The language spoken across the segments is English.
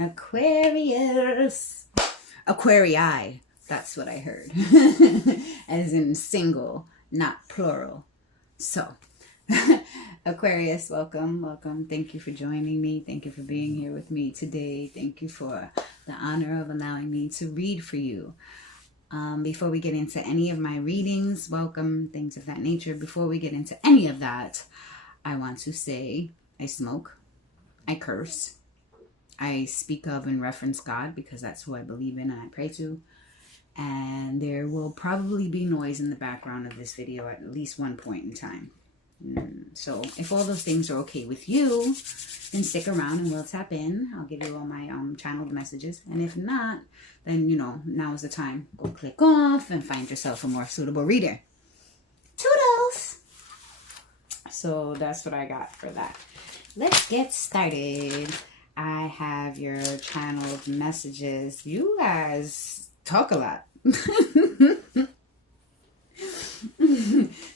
Aquarius. Aquarii. That's what I heard. As in single, not plural. So, Aquarius, welcome, welcome. Thank you for joining me. Thank you for being here with me today. Thank you for the honor of allowing me to read for you. Before we get into any of my readings, welcome, things of that nature. Before we get into any of that, I want to say I smoke, I curse, I speak of and reference God because that's who I believe in and I pray to. And there will probably be noise in the background of this video at least one point in time. So if all those things are okay with you, then stick around and we'll tap in. I'll give you all my channeled messages. And if not, then, you know, now is the time. Go click off and find yourself a more suitable reader. Toodles! So that's what I got for that. Let's get started. I have your channeled messages. You guys talk a lot.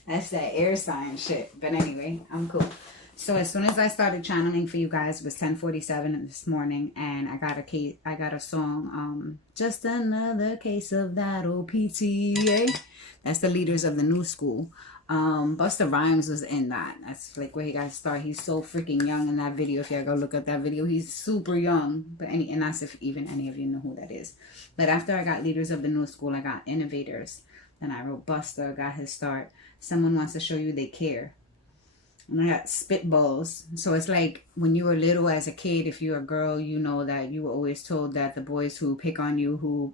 That's that air sign shit. But anyway, I'm cool. So as soon as I started channeling for you guys, it was 10:47 this morning, and I got a song, just another case of that old PTA. That's the leaders of the new school. Busta Rhymes was in that. That's like where he got to start. He's so freaking young in that video. If y'all go look at that video, he's super young. But and that's if even any of you know who that is. But after I got leaders of the new school, I got innovators. Then I wrote Busta, got his start. Someone wants to show you they care. And I got spitballs. So it's like when you were little as a kid, if you're a girl, you know that you were always told that the boys who pick on you, who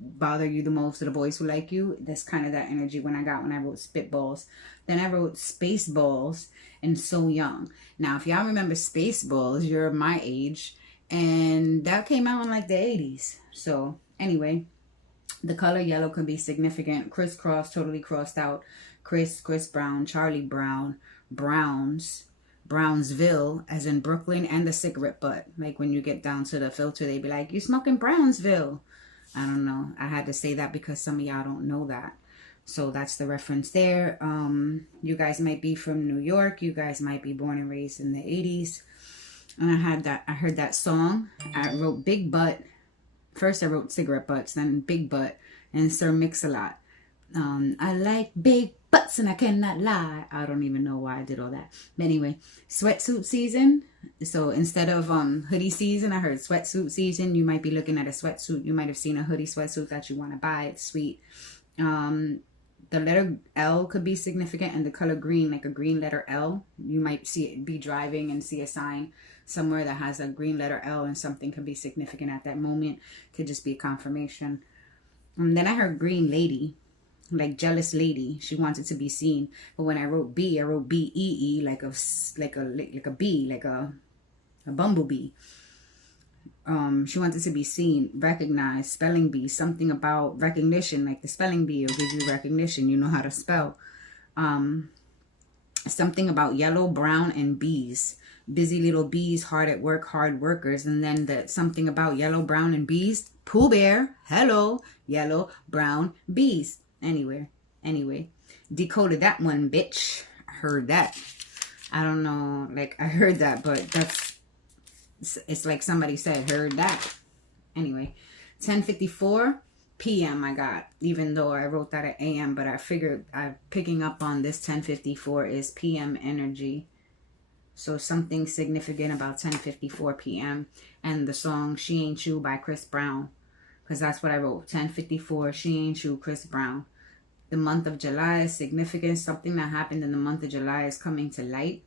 bother you the most, are the boys who like you. That's kind of that energy when I wrote spitballs. Then I wrote Spaceballs and So Young. Now, if y'all remember Spaceballs, you're my age. And that came out in like the 80s. So anyway, the color yellow can be significant. Crisscross, totally crossed out. Chris Brown, Charlie Brown, Browns, Brownsville, as in Brooklyn, and the cigarette butt. Like when you get down to the filter, they be like, you smoking Brownsville. I don't know. I had to say that because some of y'all don't know that. So that's the reference there. You guys might be from New York. You guys might be born and raised in the 80s. And I heard that song. I wrote Big Butt. First I wrote cigarette butts, then Big Butt, and Sir Mix-a-Lot. I like big butts and I cannot lie. I don't even know why I did all that. But anyway, sweatsuit season. So instead of hoodie season, I heard sweatsuit season. You might be looking at a sweatsuit. You might have seen a hoodie sweatsuit that you want to buy. It's sweet. The letter L could be significant, and the color green, like a green letter L. You might be driving and see a sign somewhere that has a green letter L, and something could be significant at that moment. Could just be a confirmation. And then I heard green lady, like jealous lady. She wanted to be seen. But when I wrote B, I wrote B-E-E, like a bee, like a bumblebee. She wanted to be seen, recognized, spelling bee, something about recognition, like the spelling bee will give you recognition. You know how to spell. Something about yellow, brown, and bees. Busy little bees, hard at work, hard workers. And then something about yellow, brown, and bees. Pooh Bear, hello, yellow, brown, bees. Anyway, decoded that one, bitch. I heard that. I don't know, like I heard that, but it's like somebody said, heard that. Anyway, 10:54 p.m. I got, even though I wrote that at a.m., but I figured I'm picking up on this 10:54 is p.m. energy. So something significant about 10:54 p.m. and the song She Ain't You by Chris Brown. Because that's what I wrote. 10:54, She Ain't You, Chris Brown. The month of July is significant. Something that happened in the month of July is coming to light.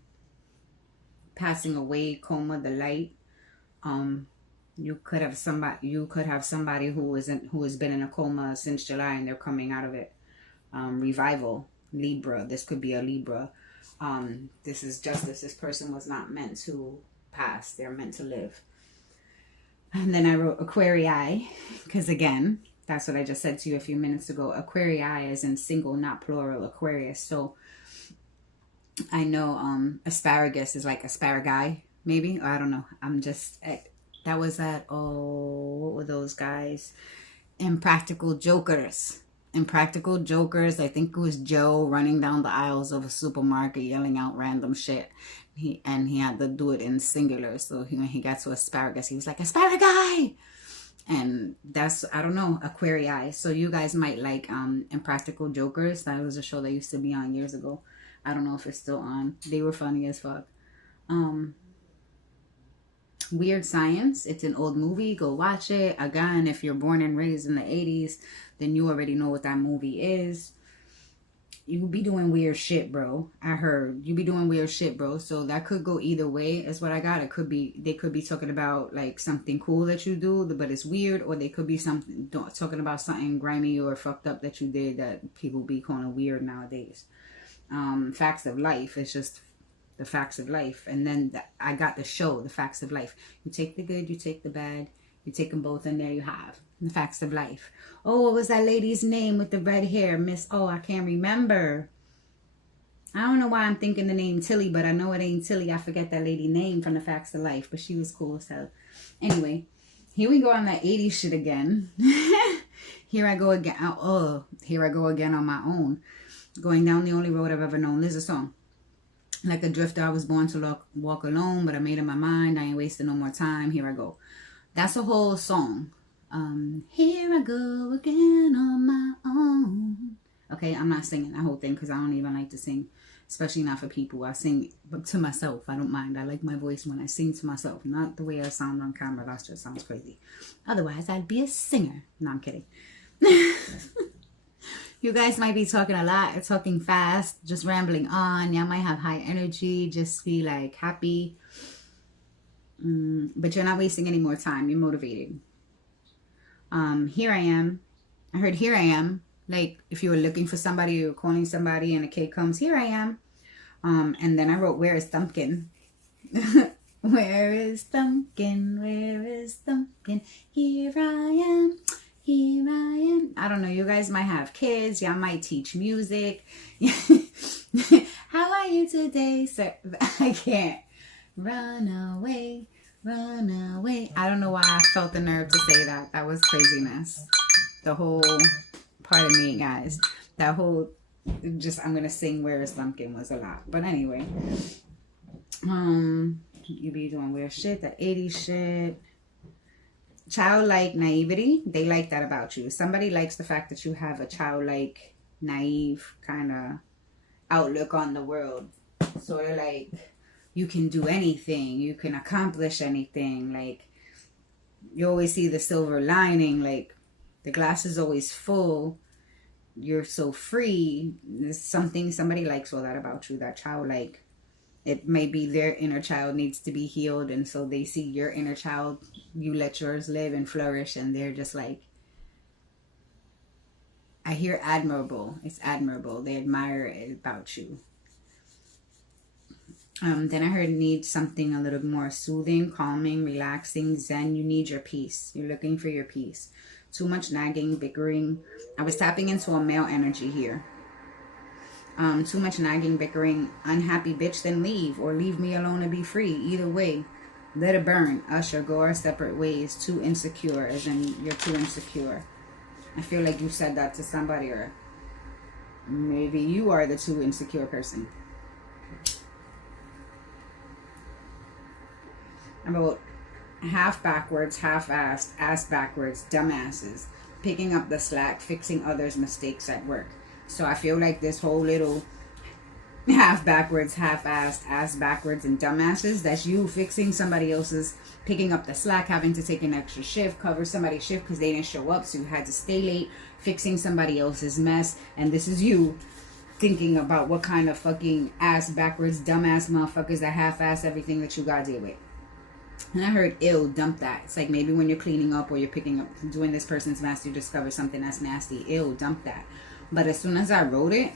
Passing away, coma, the light. You could have somebody who has been in a coma since July and they're coming out of it. Revival, Libra. This could be a Libra. This is justice. This person was not meant to pass. They're meant to live. And then I wrote Aquarii, because again, that's what I just said to you a few minutes ago. Aquarii is in single, not plural, Aquarius. So I know asparagus is like asparagus, maybe. I don't know. That was what were those guys? Impractical Jokers. Impractical Jokers. I think it was Joe running down the aisles of a supermarket yelling out random shit. He had to do it in singular. So when he got to asparagus, he was like, asparagus! And that's, I don't know, Aquarius. So you guys might like Impractical Jokers. That was a show that used to be on years ago. I don't know if it's still on. They were funny as fuck. Weird Science. It's an old movie. Go watch it. Again, if you're born and raised in the 80s, then you already know what that movie is. You be doing weird shit, bro. I heard you be doing weird shit, bro. So that could go either way is what I got. It could be, they could be talking about like something cool that you do, but it's weird. Or they could be talking about something grimy or fucked up that you did that people be calling weird nowadays. Facts of life. It's just the facts of life. And then I got the show, the facts of life. You take the good, you take the bad, you take them both, and there you have the facts of life. Oh, what was that lady's name with the red hair? Miss, oh, I can't remember. I don't know why I'm thinking the name Tilly, but I know it ain't Tilly. I forget that lady name from the facts of life, but she was cool as hell. Anyway, here we go on that 80s shit again. Here I go again. Oh, here I go again on my own. Going down the only road I've ever known. There's a song. Like a drifter, I was born to walk alone, but I made up my mind. I ain't wasting no more time. Here I go. That's a whole song. Here I go again on my own. Okay, I'm not singing that whole thing because I don't even like to sing, especially not for people. I sing but to myself. I don't mind. I like my voice when I sing to myself, not the way I sound on camera. That just sounds crazy. Otherwise, I'd be a singer. No, I'm kidding. You guys might be talking a lot, talking fast, just rambling on. Y'all might have high energy, just be like happy. But you're not wasting any more time. You're motivated. Here I am. I heard here I am. Like if you were looking for somebody or calling somebody and a kid comes, here I am. And then I wrote, where is Thumpkin? Where is Thumpkin? Where is Thumpkin? Here I am. Here I am. I don't know. You guys might have kids. Y'all might teach music. How are you today, sir? I can't. Run away. Run away. I don't know why I felt the nerve to say that. That was craziness. The whole part of me, guys. That whole just I'm gonna sing Where is Thumpkin was a lot. But anyway. You be doing weird shit, the 80s shit. Childlike naivety. They like that about you. Somebody likes the fact that you have a childlike, naive kind of outlook on the world. Sort of like you can do anything. You can accomplish anything. Like you always see the silver lining. Like the glass is always full. You're so free. There's something, somebody likes all that about you. That childlike. It may be their inner child needs to be healed, and so they see your inner child, you let yours live and flourish, and they're just like, I hear admirable. It's admirable. They admire it about you. Then I heard need something a little more soothing, calming, relaxing, zen. You need your peace. You're looking for your peace. Too much nagging, bickering. I was tapping into a male energy here. Too much nagging, bickering, unhappy bitch, then leave, or leave me alone and be free. Either way, let it burn. Usher, go our separate ways. Too insecure, as in you're too insecure. I feel like you said that to somebody, or maybe you are the too insecure person. I wrote half backwards, half-assed, ass backwards, dumbasses, picking up the slack, fixing others' mistakes at work. So I feel like this whole little half backwards, half-assed, ass backwards, and dumbasses, that's you fixing somebody else's, picking up the slack, having to take an extra shift, cover somebody's shift because they didn't show up, so you had to stay late, fixing somebody else's mess. And this is you thinking about what kind of fucking ass backwards, dumbass motherfuckers that half-ass everything that you gotta deal with. And I heard, ill, dump that. It's like maybe when you're cleaning up or you're picking up, doing this person's mess, you discover something that's nasty. Ill, dump that. But as soon as I wrote it,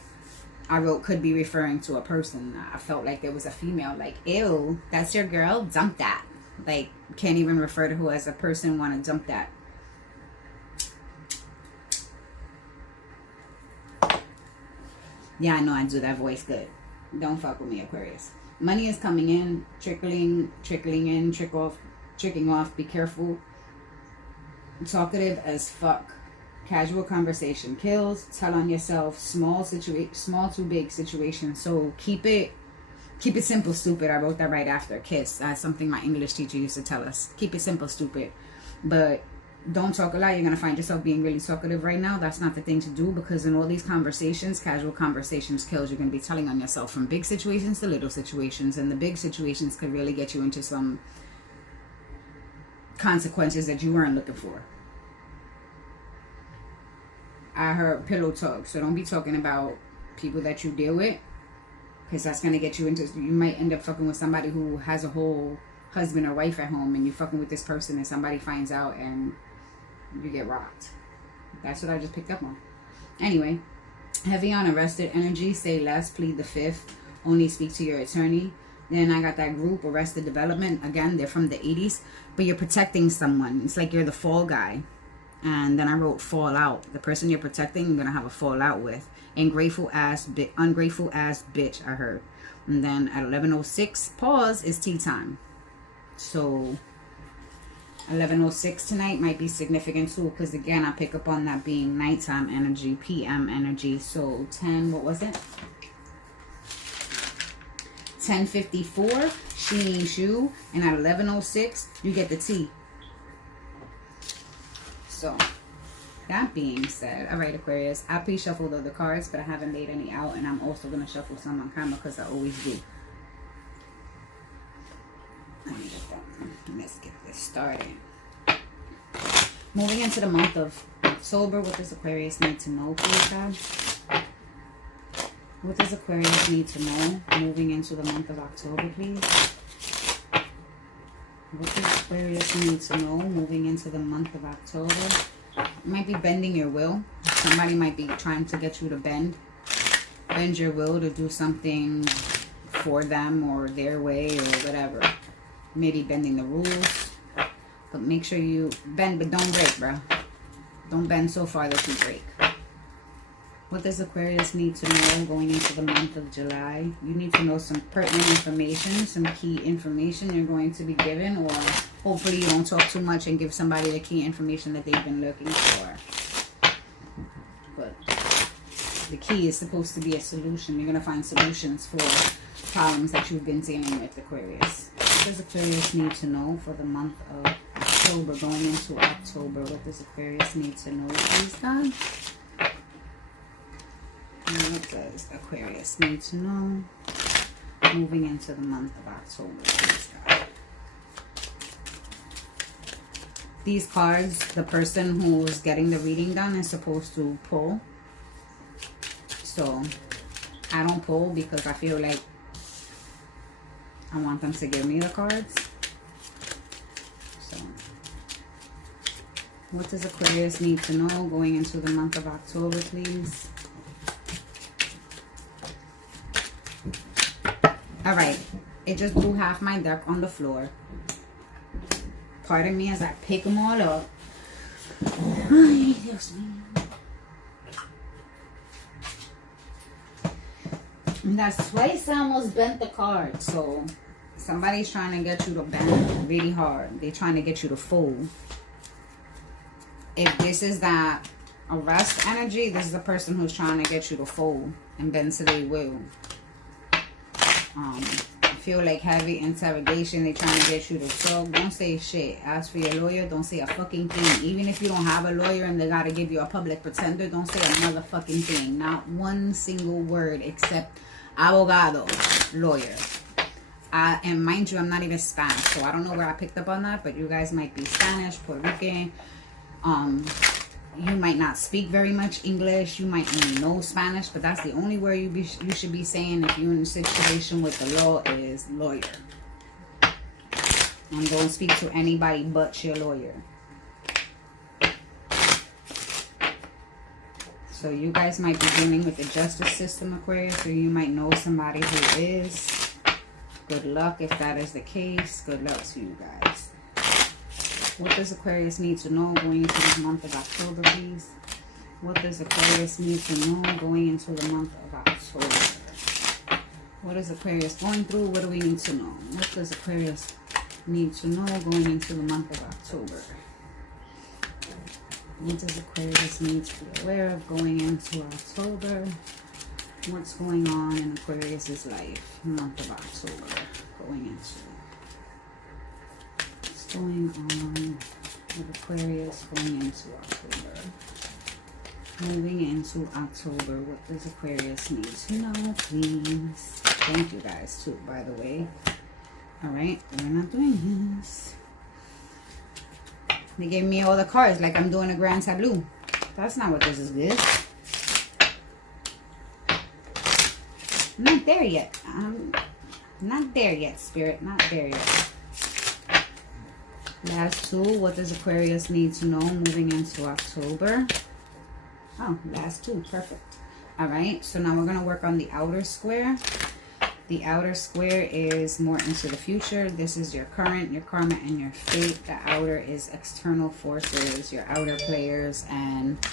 I wrote could be referring to a person. I felt like there was a female, like, ew, that's your girl, dump that. Like, can't even refer to who as a person, want to dump that. Yeah, I know I do that voice good. Don't fuck with me, Aquarius. Money is coming in, trickling in, tricking off. Be careful. Talkative as fuck. Casual conversation kills. Tell on yourself. Small to big situation. So keep it simple, stupid. I wrote that right after kiss. That's something my English teacher used to tell us. Keep it simple, stupid. But don't talk a lot. You're going to find yourself being really talkative right now. That's not the thing to do, because in all these conversations, casual conversations kills. You're going to be telling on yourself from big situations to little situations. And the big situations could really get you into some consequences that you weren't looking for. I heard pillow talk. So don't be talking about people that you deal with, because that's going to get you into, you might end up fucking with somebody who has a whole husband or wife at home, and you fucking with this person and somebody finds out and you get rocked. That's what I just picked up on. Anyway, heavy on arrested energy. Say less, plead the fifth, only speak to your attorney. Then I got that group, Arrested Development. Again, they're from the 80s, but you're protecting someone. It's like you're the fall guy. And then I wrote fall out. The person you're protecting, you're going to have a fallout with. Ungrateful ass bitch, I heard. And then at 11:06, pause, is tea time. So 11:06 tonight might be significant too, because again, I pick up on that being nighttime energy, PM energy. So 10, what was it? 10:54, she means you. And at 11:06, you get the tea. So that being said, all right, Aquarius, I pre-shuffled all the cards, but I haven't laid any out, and I'm also going to shuffle some on camera because I always do. Let's get this started. Moving into the month of October, what does Aquarius need to know, please, God? What does Aquarius need to know moving into the month of October, please? What does Aquarius need to know moving into the month of October? You might be bending your will. Somebody might be trying to get you to bend your will to do something for them or their way or whatever. Maybe bending the rules. But make sure you bend, but don't break, bro. Don't bend so far that you break. What does Aquarius need to know going into the month of July? You need to know some pertinent information, some key information you're going to be given, or hopefully you don't talk too much and give somebody the key information that they've been looking for. But the key is supposed to be a solution. You're going to find solutions for problems that you've been dealing with, Aquarius. What does Aquarius need to know for the month of October, going into October? What does Aquarius need to know, please, God? What does Aquarius need to know moving into the month of October, please, God? These cards, the person who's getting the reading done is supposed to pull. So I don't pull because I feel like I want them to give me the cards. So what does Aquarius need to know going into the month of October, please? All right, it just blew half my deck on the floor. Pardon me as I pick them all up. Ay, Dios mío. That's twice I almost bent the card. So somebody's trying to get you to bend really hard. They're trying to get you to fold. If this is that arrest energy, this is the person who's trying to get you to fold and bend to their will. I feel like heavy interrogation. They're trying to get you to talk. Don't say shit. Ask for your lawyer. Don't say a fucking thing. Even if you don't have a lawyer and they gotta give you a public pretender, don't say a motherfucking thing. Not one single word except abogado, lawyer. And mind you, I'm not even Spanish, so I don't know where I picked up on that, but you guys might be Spanish, Puerto Rican. You might not speak very much English. You might only know Spanish, but that's the only word you should be saying if you're in a situation with the law is lawyer. And don't speak to anybody but your lawyer. So you guys might be dealing with the justice system, Aquarius, or you might know somebody who is. Good luck if that is the case. Good luck to you guys. What does Aquarius need to know going into the month of October, please? What does Aquarius need to know going into the month of October? What is Aquarius going through? What do we need to know? What does Aquarius need to know going into the month of October? What does Aquarius need to be aware of going into October? What's going on in Aquarius's life? Month of October. Going into. What's going on with Aquarius going into October? Moving into October. What does Aquarius need to know, please? Thank you guys too, by the way. Alright, we're not doing this. They gave me all the cards like I'm doing a grand tableau. That's not what this is good. I'm not there yet. I'm not there yet, Spirit. Not there yet. Last two. What does Aquarius need to know moving into October? Oh, last two. Perfect. Alright, so now we're going to work on the outer square. The outer square is more into the future. This is your current, your karma, and your fate. The outer is external forces, your outer players, and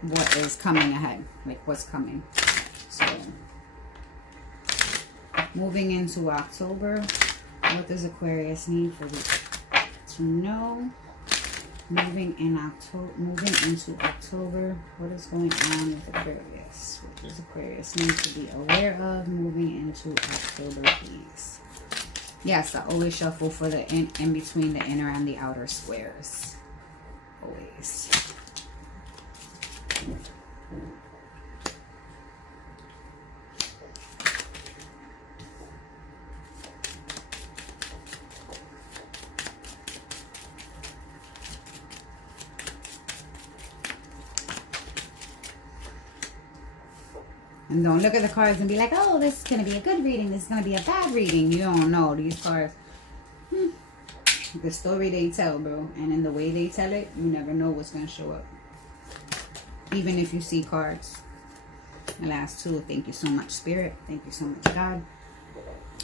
what is coming ahead. Like what's coming. So, moving into October, what does Aquarius need for you to know? Moving into October, what is going on with Aquarius? What does Aquarius need to be aware of moving into October, please? Yes, I always shuffle for the in between the inner and the outer squares. Always. And don't look at the cards and be like, oh, this is going to be a good reading. This is going to be a bad reading. You don't know. These cards, the story they tell, bro. And in the way they tell it, you never know what's going to show up. Even if you see cards. The last two, thank you so much, Spirit. Thank you so much, God.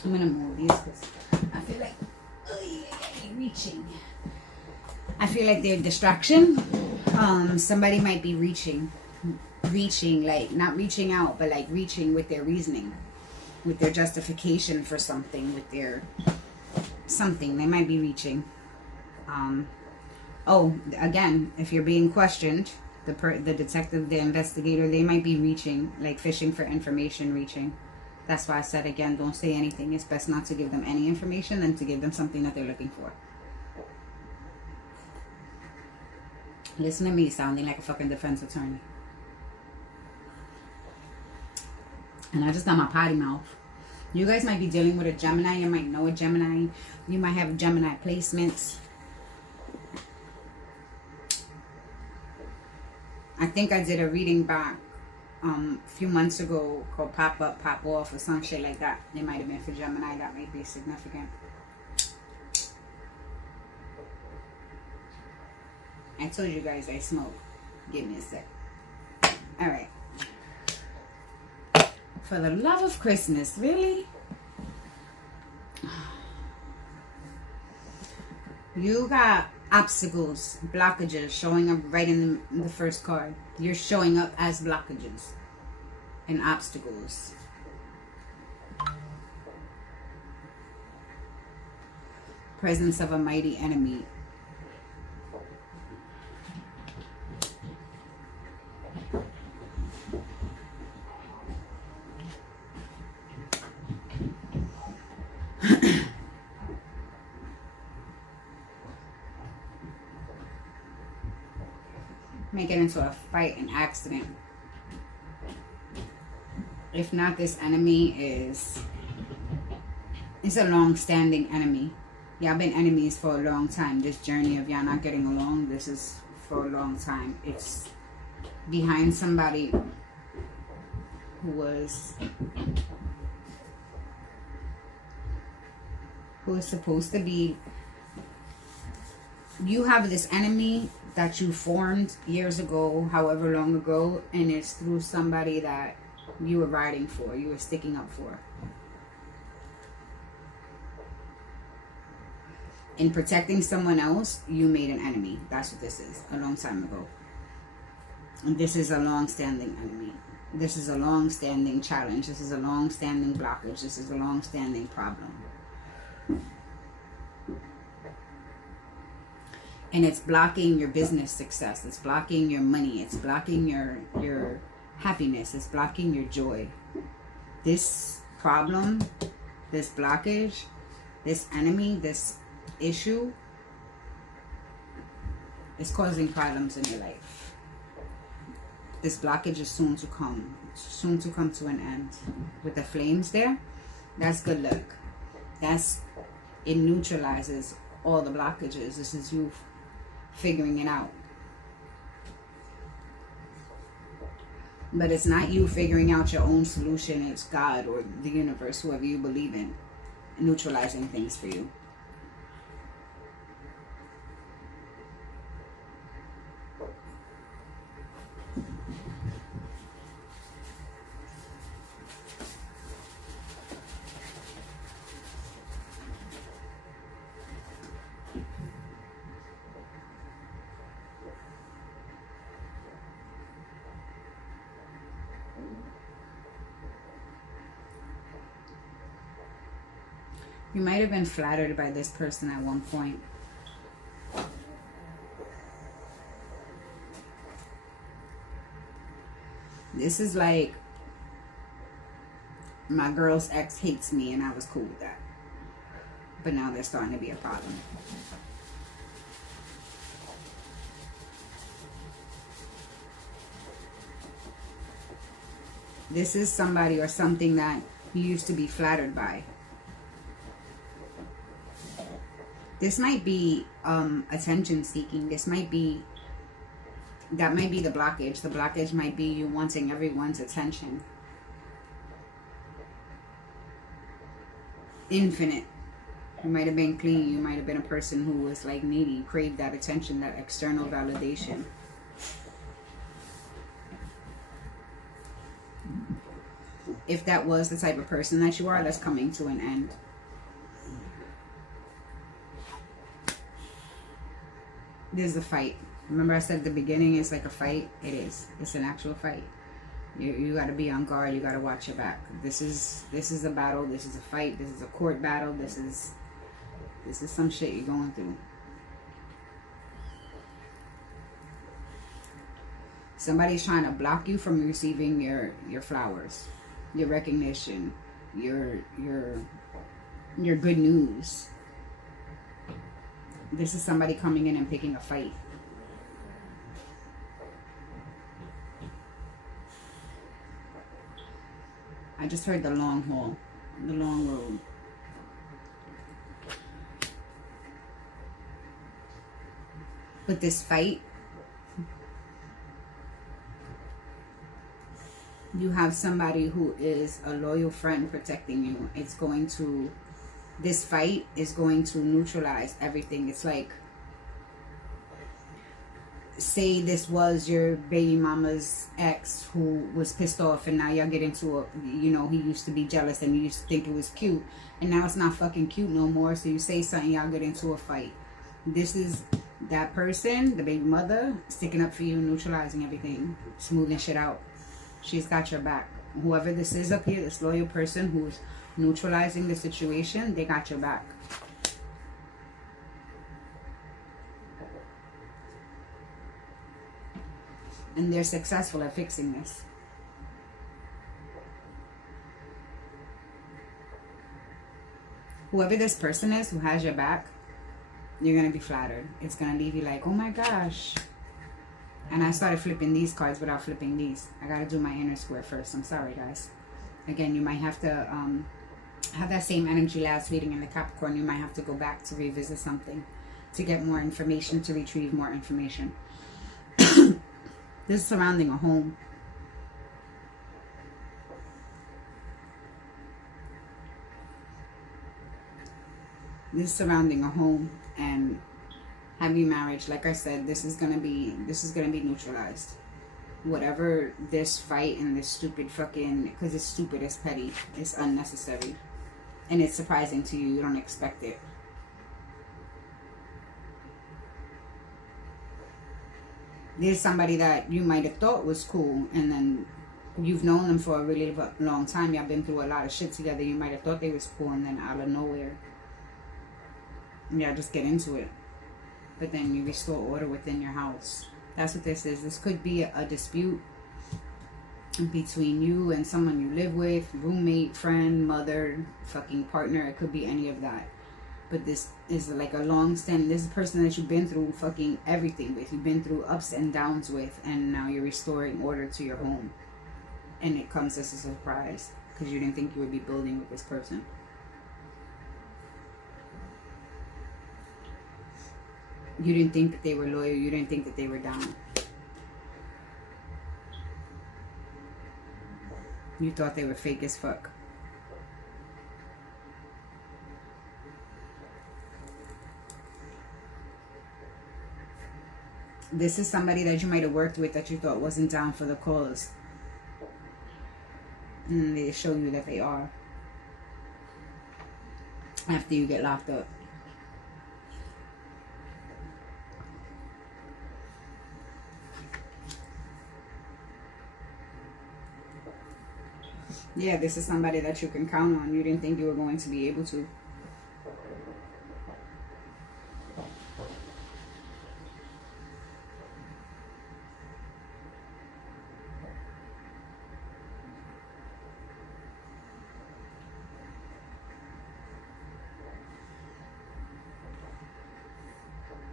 I'm going to move these because I feel like reaching. I feel like they're a distraction. Somebody might be reaching, like not reaching out, but like reaching with their reasoning, with their justification for something, with their something. They might be reaching. Oh, again, if you're being questioned, the detective, the investigator, they might be reaching, like fishing for information, reaching. That's why I said again, don't say anything. It's best not to give them any information than to give them something that they're looking for. Listen to me sounding like a fucking defense attorney. And I just got my potty mouth. You guys might be dealing with a Gemini. You might know a Gemini. You might have Gemini placements. I think I did a reading back a few months ago called Pop Up, Pop Off or some shit like that. It might have been for Gemini. That might be significant. I told you guys I smoke. Give me a sec. Alright. For the love of Christmas, really? You got obstacles, blockages showing up right in the first card. You're showing up as blockages and obstacles. Presence of a mighty enemy. Make it into a fight, an accident. If not, this enemy is a long-standing enemy. Y'all been enemies for a long time. This journey of y'all not getting along, this is for a long time. It's behind somebody who is supposed to be. You have this enemy that you formed years ago, however long ago, and it's through somebody that you were riding for, you were sticking up for. In protecting someone else, you made an enemy. That's what this is, a long time ago. And this is a long-standing enemy. This is a long-standing challenge. This is a long-standing blockage. This is a long-standing problem. And it's blocking your business success. It's blocking your money. It's blocking your happiness. It's blocking your joy. This problem, this blockage, this enemy, this issue is causing problems in your life. This blockage is soon to come to an end. With the flames there, that's good luck. It neutralizes all the blockages. This is you figuring it out. But it's not you figuring out your own solution. It's God or the universe, whoever you believe in, neutralizing things for you. You might have been flattered by this person at one point. This is like, my girl's ex hates me and I was cool with that. But now there's starting to be a problem. This is somebody or something that you used to be flattered by. This might be attention seeking. That might be the blockage. The blockage might be you wanting everyone's attention. Infinite. You might have been clean. You might have been a person who was like needy, craved that attention, that external validation. If that was the type of person that you are, that's coming to an end. There's a fight. Remember I said at the beginning it's like a fight? It is. It's an actual fight. You got to be on guard. You got to watch your back. This is a battle. This is a fight. This is a court battle. This is some shit you're going through. Somebody's trying to block you from receiving your flowers, your recognition, your good news. This is somebody coming in and picking a fight. I just heard the long haul, the long road. With this fight, you have somebody who is a loyal friend protecting you. This fight is going to neutralize everything. It's like, say this was your baby mama's ex who was pissed off, and now y'all get into he used to be jealous and you used to think it was cute, and now it's not fucking cute no more. So you say something, y'all get into a fight. This is that person, the baby mother, sticking up for you, neutralizing everything, smoothing shit out. She's got your back. Whoever this is up here, this loyal person who's neutralizing the situation, they got your back. And they're successful at fixing this. Whoever this person is who has your back, you're going to be flattered. It's going to leave you like, oh my gosh. And I started flipping these cards without flipping these. I got to do my inner square first. I'm sorry, guys. Again, you might have to have that same energy last reading in the Capricorn. You might have to go back to revisit something to get more information, to retrieve more information. This is surrounding a home. This is surrounding a home and happy marriage. Like I said, this is gonna be neutralized. Whatever this fight and this stupid fucking, because it's stupid, it's petty, it's unnecessary, and it's surprising to you. You don't expect it. There's somebody that you might have thought was cool, and then you've known them for a really long time. Y'all been through a lot of shit together. You might have thought they was cool, and then out of nowhere, yeah, just get into it. but then you restore order within your house. That's what this is. This could be a dispute between you and someone you live with, roommate, friend, mother, fucking partner. It could be any of that. But this is like a long standing, this is a person that you've been through fucking everything with. You've been through ups and downs with, and now you're restoring order to your home. And it comes as a surprise because you didn't think you would be building with this person. You didn't think that they were loyal. You didn't think that they were down. You thought they were fake as fuck. This is somebody that you might have worked with that you thought wasn't down for the cause. And they show you that they are. After you get locked up. Yeah, this is somebody that you can count on. You didn't think you were going to be able to.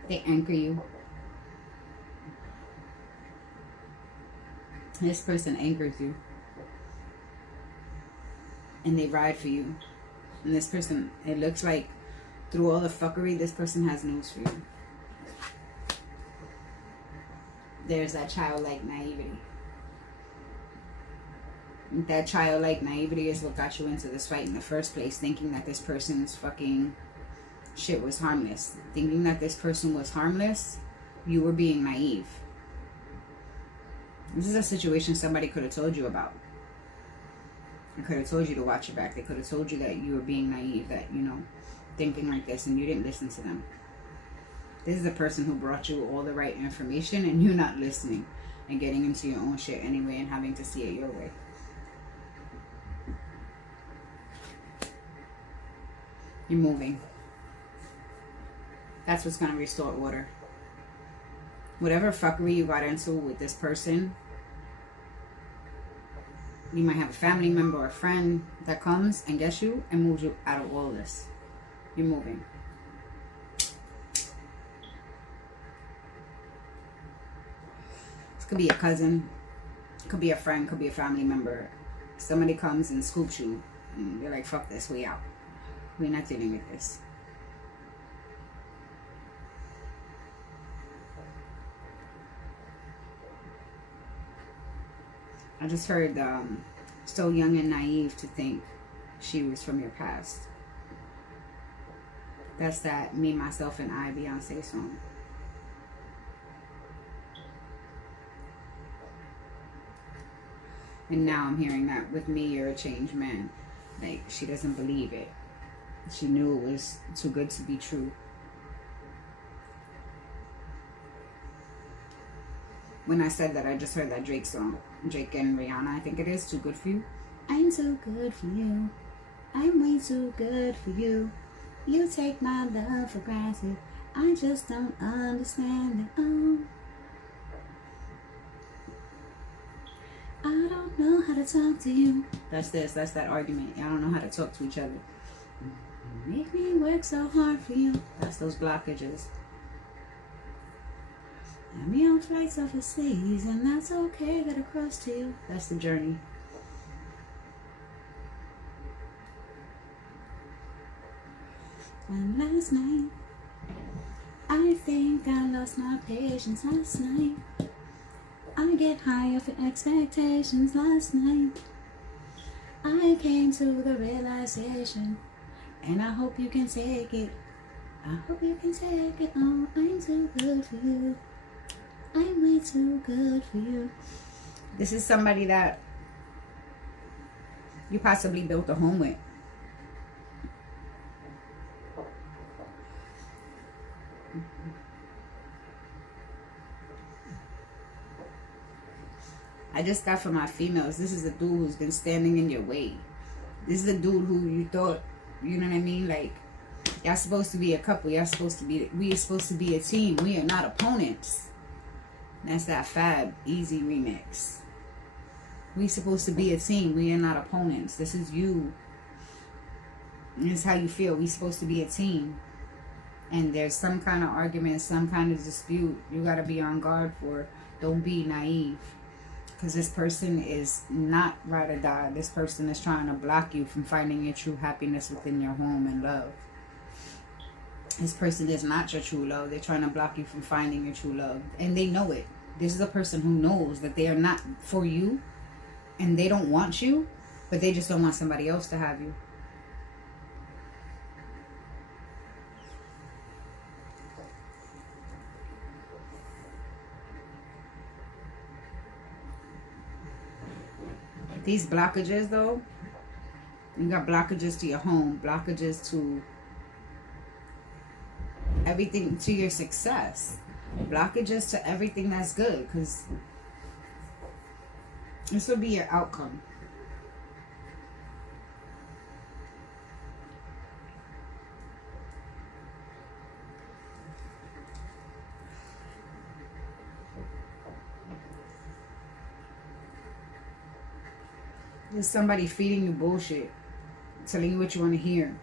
They anchor you. This person anchors you. And they ride for you. And this person, it looks like through all the fuckery, this person has news for you. There's that childlike naivety. That childlike naivety is what got you into this fight in the first place, thinking that this person's fucking shit was harmless. Thinking that this person was harmless, you were being naive. This is a situation somebody could have told you about. They could have told you to watch your back. They could have told you that you were being naive, that, you know, thinking like this, and you didn't listen to them. This is a person who brought you all the right information and you're not listening and getting into your own shit anyway and having to see it your way. You're moving. That's what's going to restore order. Whatever fuckery you got into with this person, you might have a family member or a friend that comes and gets you and moves you out of all this. You're moving. This could be a cousin, could be a friend, could be a family member. Somebody comes and scoops you and you're like, fuck this, we out. We're not dealing with this. I just heard so young and naive to think she was from your past. That's that Me, Myself, and I Beyonce song. And now I'm hearing that with me, you're a changed man. Like, she doesn't believe it. She knew it was too good to be true. When I said that, I just heard that Drake song. Drake and Rihanna, I think it is. Too Good For You. I'm too good for you. I'm way too good for you. You take my love for granted. I just don't understand it. Oh, I don't know how to talk to you. That's this. That's that argument. I don't know how to talk to each other. Make me work so hard for you. That's those blockages. Have me on flights overseas, and that's okay, get across to you. That's the journey. And last night, I think I lost my patience last night. I get high off of expectations last night. I came to the realization, and I hope you can take it. I hope you can take it. Oh, I'm too good for you. I'm way too good for you. This is somebody that you possibly built a home with. I just got for my females, this is a dude who's been standing in your way. This is a dude who you thought, you know what I mean? Like, Y'all supposed to be a couple. We are supposed to be a team. We are not opponents. That's that Fab Easy remix. We supposed to be a team. We are not opponents. This is you. This is how you feel. We supposed to be a team. And there's some kind of argument, some kind of dispute you got to be on guard for. Don't be naive. Because this person is not ride or die. This person is trying to block you from finding your true happiness within your home and love. This person is not your true love. They're trying to block you from finding your true love. And they know it. This is a person who knows that they are not for you. And they don't want you. But they just don't want somebody else to have you. These blockages, though, you got blockages to your home, blockages to everything, to your success, blockages to everything that's good, because this will be your outcome. There's somebody feeding you bullshit, telling you what you want to hear.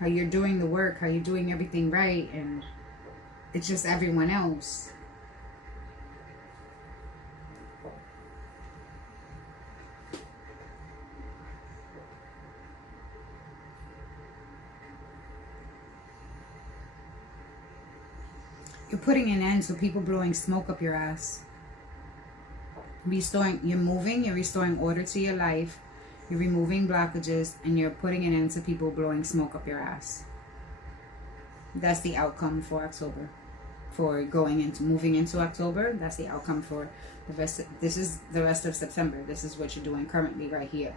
How you're doing the work, how you're doing everything right, and it's just everyone else. You're putting an end to people blowing smoke up your ass. You're moving, you're restoring order to your life, you're removing blockages, and you're putting an end to people blowing smoke up your ass. That's the outcome for October. For moving into October, that's the outcome for the rest. This is the rest of September. This is what you're doing currently right here.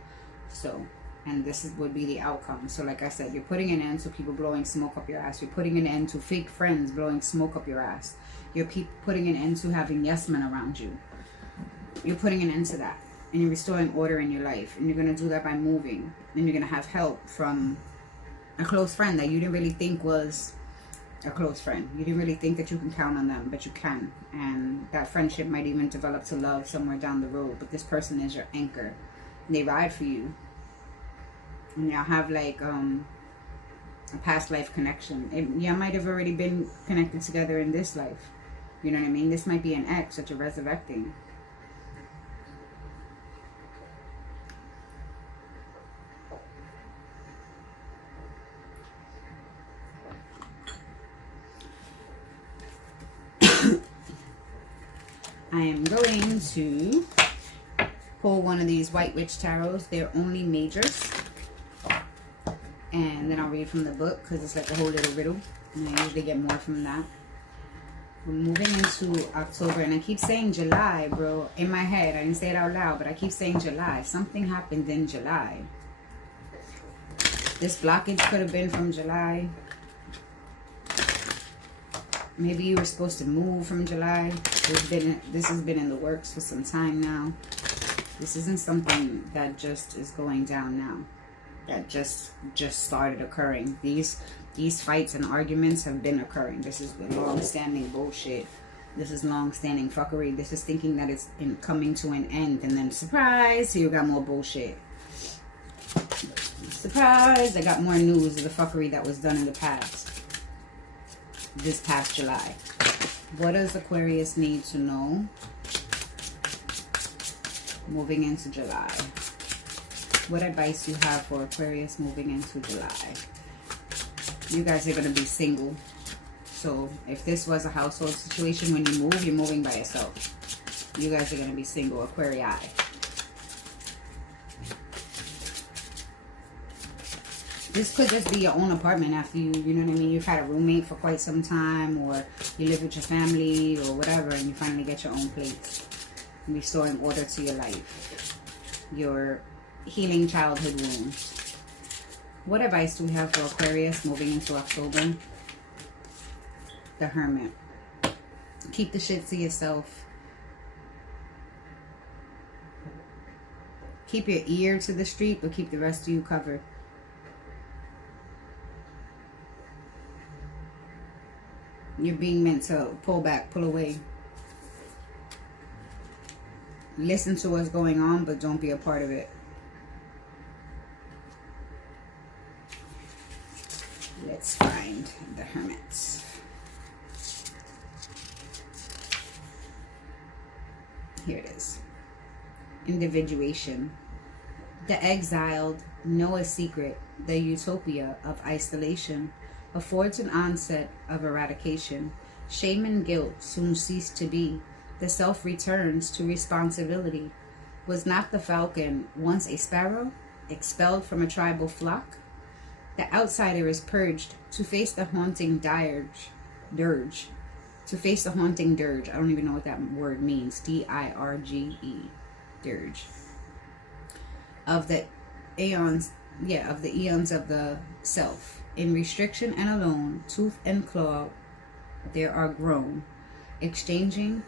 So, and this would be the outcome. So like I said, you're putting an end to people blowing smoke up your ass. You're putting an end to fake friends blowing smoke up your ass. You're putting an end to having yes men around you. You're putting an end to that. And you're restoring order in your life. And you're going to do that by moving. And you're going to have help from a close friend that you didn't really think was a close friend. You didn't really think that you can count on them, but you can. And that friendship might even develop to love somewhere down the road. But this person is your anchor. And they ride for you. And y'all have like a past life connection. Y'all might have already been connected together in this life. You know what I mean? This might be an ex that you're resurrecting. I am going to pull one of these White Witch Tarots. They're only majors. And then I'll read from the book because it's like a whole little riddle. And I usually get more from that. We're moving into October. And I keep saying July, bro. In my head. I didn't say it out loud, but I keep saying July. Something happened in July. This blockage could have been from July. Maybe you were supposed to move from July. This has been in the works for some time now. This isn't something that just is going down now. That just started occurring. These fights and arguments have been occurring. This is the long-standing bullshit. This is long-standing fuckery. This is thinking that it's coming to an end. And then, surprise, here you got more bullshit. Surprise, I got more news of the fuckery that was done in the past. This past July. What does Aquarius need to know moving into July? What advice you have for Aquarius moving into July? You guys are going to be single. So if this was a household situation, when you move, you're moving by yourself. You guys are going to be single, Aquarii. This could just be your own apartment after you know what I mean, you've had a roommate for quite some time, or you live with your family or whatever, and you finally get your own place. Restoring order to your life. You're healing childhood wounds. What advice do we have for Aquarius moving into October? The Hermit. Keep the shit to yourself. Keep your ear to the street, but keep the rest of you covered. You're being meant to pull back, pull away. Listen to what's going on, but don't be a part of it. Let's find the Hermits. Here it is. Individuation. The exiled know a secret. The utopia of isolation affords an onset of eradication. Shame and guilt soon cease to be. The self returns to responsibility. Was not the falcon once a sparrow, expelled from a tribal flock? The outsider is purged to face the haunting dirge. To face the haunting dirge. I don't even know what that word means. D-I-R-G-E. Dirge. Of the eons of the self. In restriction and alone, tooth and claw, there are grown. Exchanging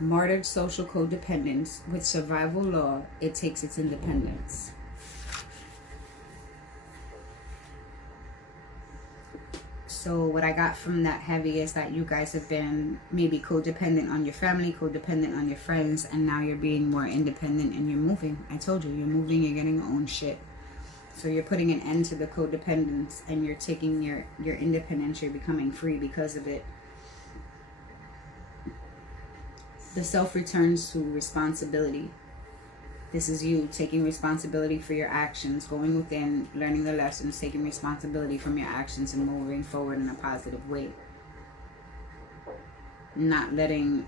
martyred social codependence with survival law, it takes its independence. So what I got from that heavy is that you guys have been maybe codependent on your family, codependent on your friends, and now you're being more independent and you're moving. I told you, you're moving, you're getting your own shit. So you're putting an end to the codependence and you're taking your independence, you're becoming free because of it. The self returns to responsibility. This is you taking responsibility for your actions, going within, learning the lessons, taking responsibility from your actions and moving forward in a positive way. Not letting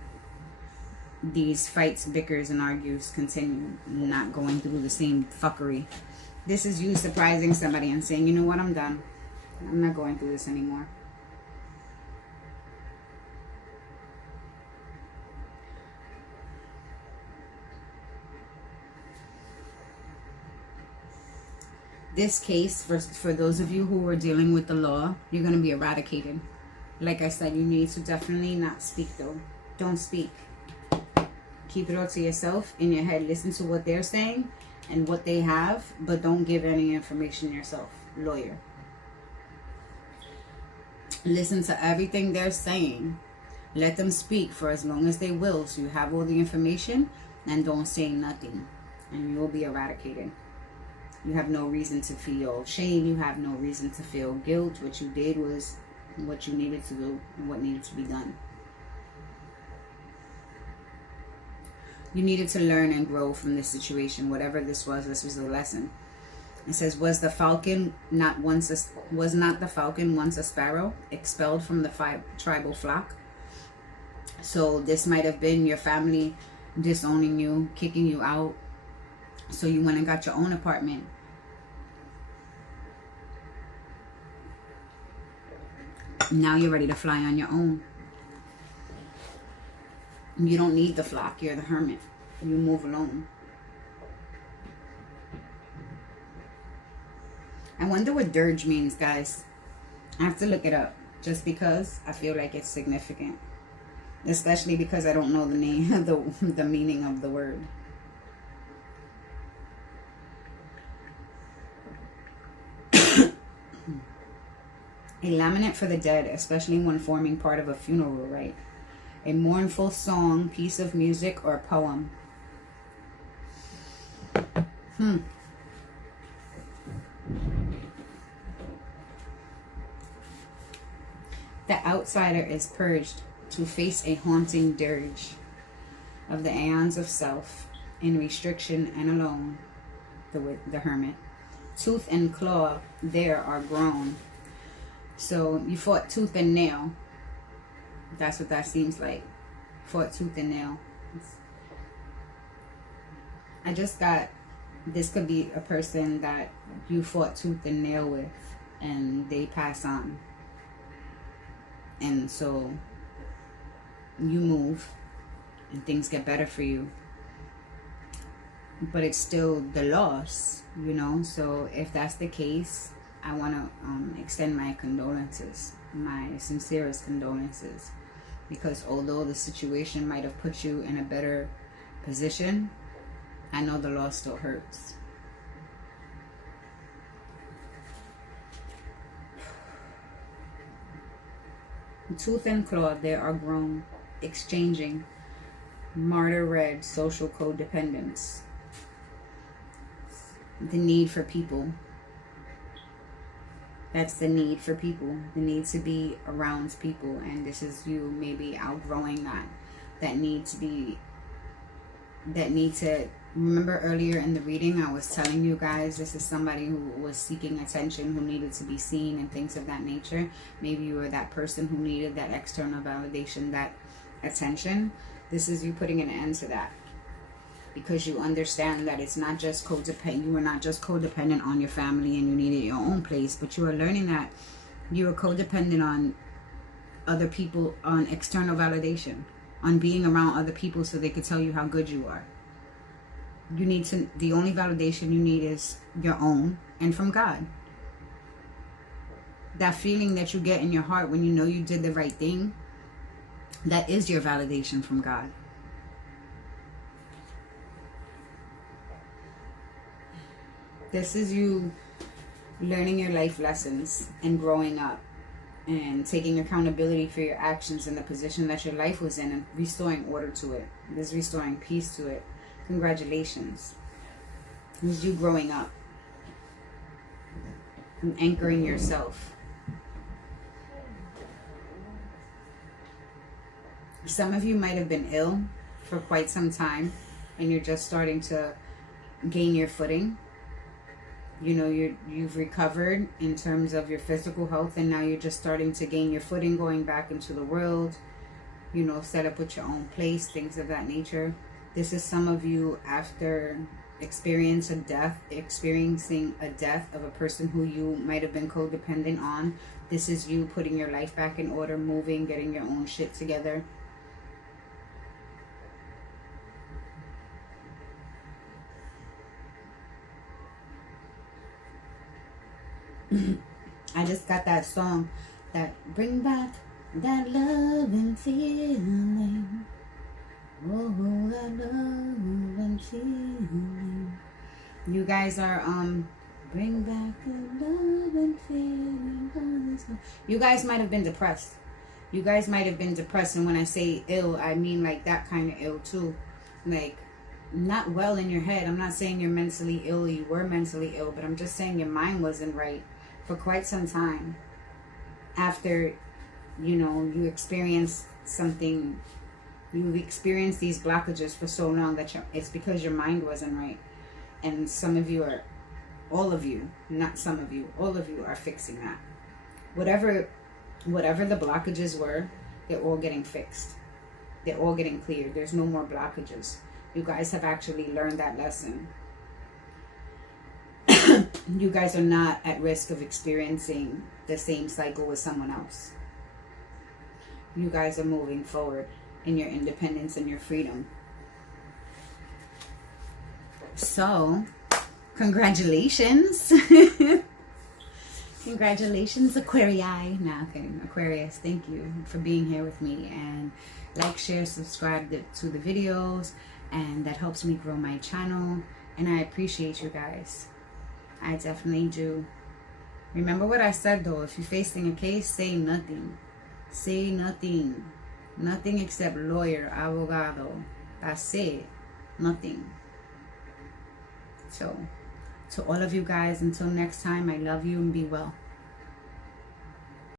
these fights, bickers, and argues continue. Not going through the same fuckery. This is you surprising somebody and saying, you know what, I'm done. I'm not going through this anymore. This case, for those of you who are dealing with the law, you're going to be eradicated. Like I said, you need to definitely not speak though. Don't speak. Keep it all to yourself in your head. Listen to what they're saying and what they have, but don't give any information yourself. Lawyer. Listen to everything they're saying. Let them speak for as long as they will. So you have all the information and don't say nothing. And you will be eradicated. You have no reason to feel shame. You have no reason to feel guilt. What you did was what you needed to do and what needed to be done. You needed to learn and grow from this situation. Whatever this was a lesson. It says, was not the falcon once a sparrow, expelled from the tribal flock? So this might have been your family disowning you, kicking you out. So you went and got your own apartment. Now you're ready to fly on your own. You don't need the flock. You're the hermit. You move alone. I wonder what dirge means, guys. I have to look it up just because I feel like it's significant. Especially because I don't know the name, the meaning of the word. A laminate for the dead, especially when forming part of a funeral rite. A mournful song, piece of music, or poem. The outsider is purged to face a haunting dirge of the aeons of self, in restriction and alone, the hermit. Tooth and claw there are grown. So you fought tooth and nail. That's what that seems like. Fought tooth and nail. I just got, this could be a person that you fought tooth and nail with and they pass on. And so you move and things get better for you. But it's still the loss, you know. So if that's the case, I want to extend my condolences, my sincerest condolences. Because although the situation might have put you in a better position, I know the loss still hurts. Tooth and claw, they are grown, exchanging. Martyr red, social codependence. The need for people. That's the need for people. The need to be around people. And this is you maybe outgrowing that. That need to... Remember earlier in the reading, I was telling you guys, this is somebody who was seeking attention, who needed to be seen and things of that nature. Maybe you were that person who needed that external validation, that attention. This is you putting an end to that. Because you understand that it's not just codependent. You were not just codependent on your family and you needed your own place, but you are learning that you are codependent on other people, on external validation, on being around other people so they could tell you how good you are. You need to, the only validation you need is your own and from God. That feeling that you get in your heart when you know you did the right thing, that is your validation from God. This is you learning your life lessons and growing up and taking accountability for your actions and the position that your life was in and restoring order to it. This is restoring peace to it. Congratulations. This is you growing up and anchoring yourself. Some of you might have been ill for quite some time and you're just starting to gain your footing. You know, you've recovered in terms of your physical health and now you're just starting to gain your footing, going back into the world, you know, set up with your own place, things of that nature. This is some of you after experiencing a death of a person who you might have been codependent on. This is you putting your life back in order, moving, getting your own shit together. I just got that song that bring back that love and feeling. Oh, that love and feeling. You guys are bring back the love and feeling. You guys might have been depressed. You guys might have been depressed, and when I say ill, I mean like that kind of ill too. Like not well in your head. I'm not saying you're mentally ill. You were mentally ill, but I'm just saying your mind wasn't right for quite some time after, you know, you experienced something. You've experienced these blockages for so long that it's because your mind wasn't right. And some of you are, all of you, not some of you, all of you are fixing that. Whatever the blockages were, they're all getting fixed. They're all getting cleared. There's no more blockages. You guys have actually learned that lesson. You guys are not at risk of experiencing the same cycle with someone else. You guys are moving forward in your independence and your freedom. So, congratulations. Congratulations, Aquarius. Nah, okay, Aquarius, thank you for being here with me. And like, share, subscribe to the videos. And that helps me grow my channel. And I appreciate you guys. I definitely do. Remember what I said though. If you're facing a case, say nothing. Say nothing. Nothing except lawyer, abogado. That's it. Nothing. So, to all of you guys, until next time, I love you and be well.